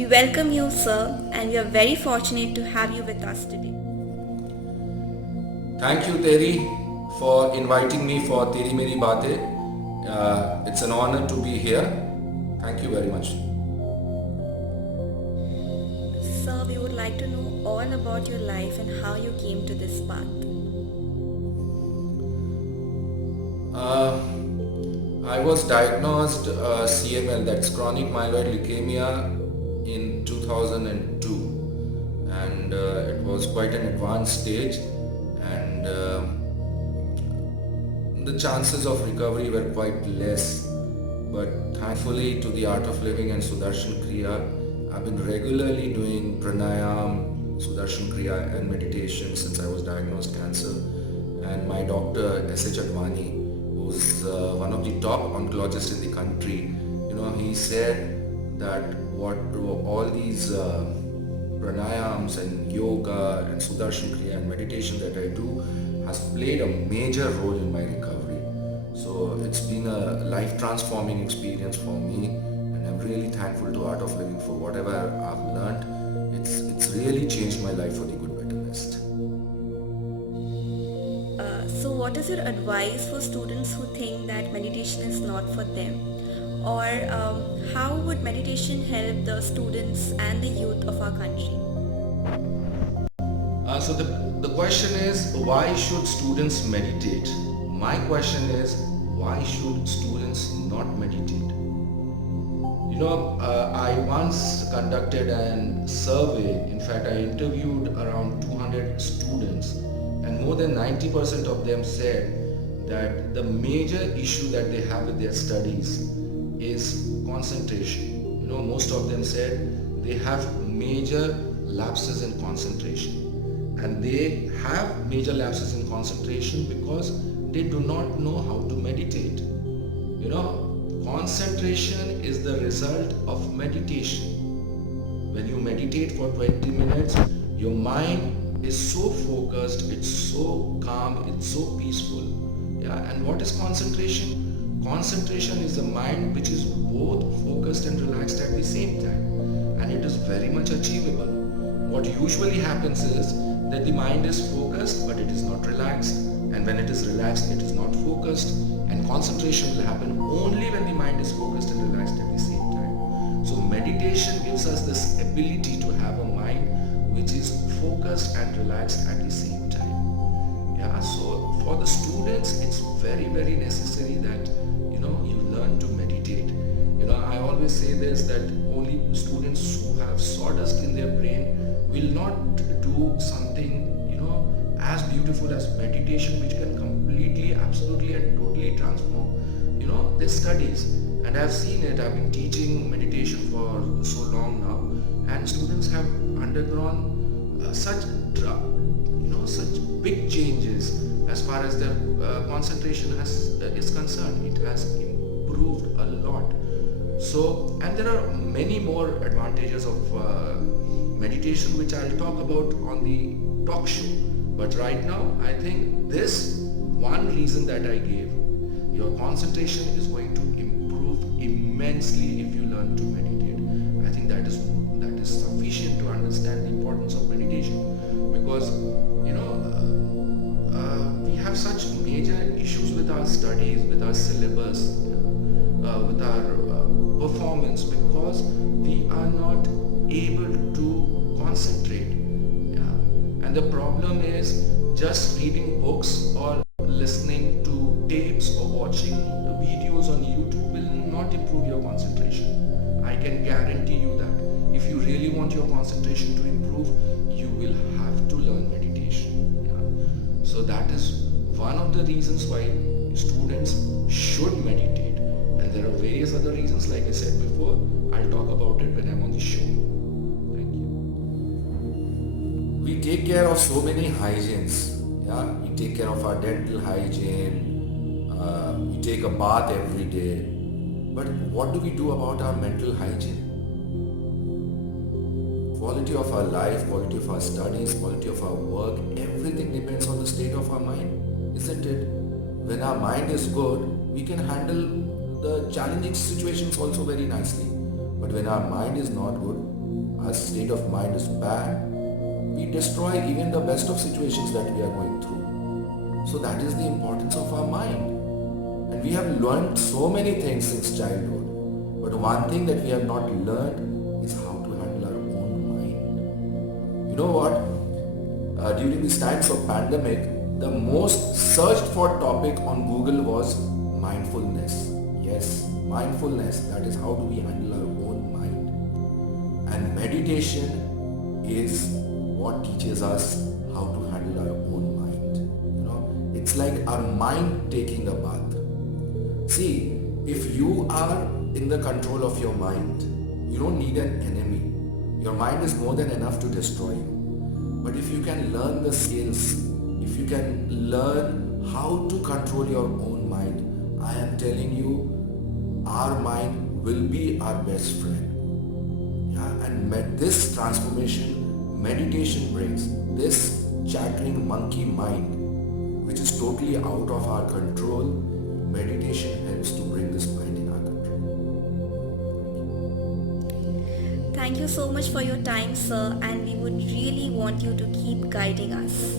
We welcome you, sir, and we are very fortunate to have you with us today. Thank you, Terry, for inviting me for Teri Meri Baatein. It's an honor to be here. Thank you very much. Sir, we would like to know all about your life and how you came to this path. Uh, I was diagnosed CML, that's chronic myeloid leukemia, in 2002, and it was quite an advanced stage, and the chances of recovery were quite less. But thankfully, to the Art of Living and Sudarshan Kriya, I've been regularly doing pranayam, Sudarshan Kriya, and meditation since I was diagnosed cancer. And my doctor S.H. Advani, who's one of the top oncologists in the country, he said that what all these pranayams and yoga and Sudarshan Kriya and meditation that I do has played a major role in my recovery. So it's been a life transforming experience for me, and I'm really thankful to Art of Living for whatever I've learned. It's really changed my life for the good, better, best. So, what is your advice for students who think that meditation is not for them? Or how would meditation help the students and the youth of our country? So the question is, why should students meditate? My question is, why should students not meditate? I once conducted a survey. In fact, I interviewed around 200 students, and more than 90% of them said that the major issue that they have with their studies is concentration. Most of them said they have major lapses in concentration, and they have major lapses in concentration because they do not know how to meditate. Concentration is the result of meditation. When you meditate for 20 minutes, your mind is so focused, it's so calm, it's so peaceful. Yeah, and what is concentration? Concentration is a mind which is both focused and relaxed at the same time, and it is very much achievable. What usually happens is that the mind is focused but it is not relaxed, and when it is relaxed it is not focused, and concentration will happen only when the mind is focused and relaxed at the same time. So meditation gives us this ability to have a mind which is focused and relaxed at the same time. Yeah, so for the students it's very very necessary that you learn to meditate. I always say this, that only students who have sawdust in their brain will not do something as beautiful as meditation, which can completely, absolutely and totally transform their studies. And I've seen it. I've been teaching meditation for so long now, and students have undergone such big changes as far as their concentration is concerned. It has improved a lot. So, and there are many more advantages of meditation which I'll talk about on the talk show. But right now, I think this one reason that I gave, your concentration is going to improve immensely if you learn to meditate. I think that is sufficient to understand the importance of meditation, because we have such major issues with our studies, with our syllabus, with our performance, because we are not able to concentrate. Yeah. And the problem is just reading books or listening to tapes or watching videos on YouTube will not improve your concentration. I can guarantee you that. If you really want your concentration to improve, you will have to learn meditation. Yeah. So that is one of the reasons why students should meditate. And there are various other reasons, like I said before. I'll talk about it when I'm on the show. Thank you. We take care of so many hygienes. Yeah, we take care of our dental hygiene. We take a bath every day. But what do we do about our mental hygiene? Quality of our life, quality of our studies, quality of our work, everything depends on the state of our mind, isn't it? When our mind is good, we can handle the challenging situations also very nicely. But when our mind is not good, our state of mind is bad, we destroy even the best of situations that we are going through. So that is the importance of our mind. And we have learned so many things since childhood. But one thing that we have not learned is how to handle our own mind. You know what? During these times of pandemic, the most searched for topic on Google was mindfulness. Yes, mindfulness. That is how do we handle our own mind. And meditation is what teaches us how to handle our own mind. It's like our mind taking a bath. See, if you are in the control of your mind, you don't need an enemy. Your mind is more than enough to destroy you. But if you can learn the skills, if you can learn how to control your own mind, I am telling you, our mind will be our best friend. Yeah, and this transformation meditation brings, this chattering monkey mind, which is totally out of our control, meditation helps to bring this mind in our control. Thank you so much for your time, sir, and we would really want you to keep guiding us.